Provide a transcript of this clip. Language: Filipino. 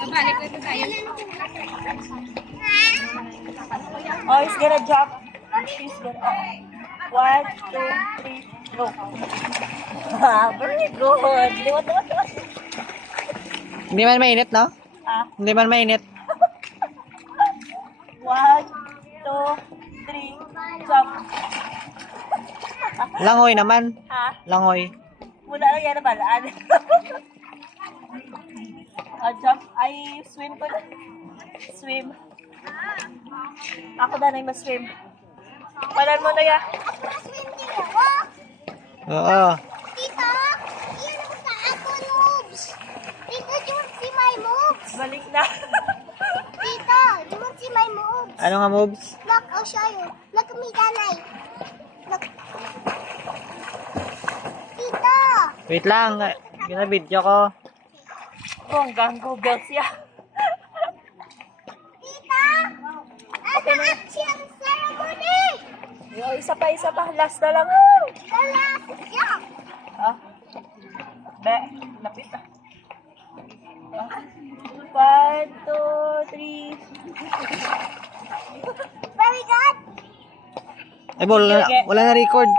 Babalik ko ito tayo. Oh, he's gonna jump. He's gonna... 1, 2, 3, go. Very good. Hindi man mainit, no? Ah. Hindi man mainit. 1, 2, 3, jump. Langoy naman. Ha? Langoy. Muna lang yan na balaan. Jump. Ay, swim ko na. Swim. Ako na yung mas-swim. Palan mo na yan. Oo. Tita, yun ang sa ako moves. Tita, do you want to see my moves? Balik na. Tita, do you want to see my moves? Ano nga moves? Look, I'll show you. Look at me, Danay. Look. Tita! Wait lang. Gina-video ko. Bonggang Google siya. Tita! Okay na. Action ceremony! Yo, isa pa. Last na lang. The last jump! Ah. Be, lapit ah. 1, 2, 3. Very good! Ay, wala na record.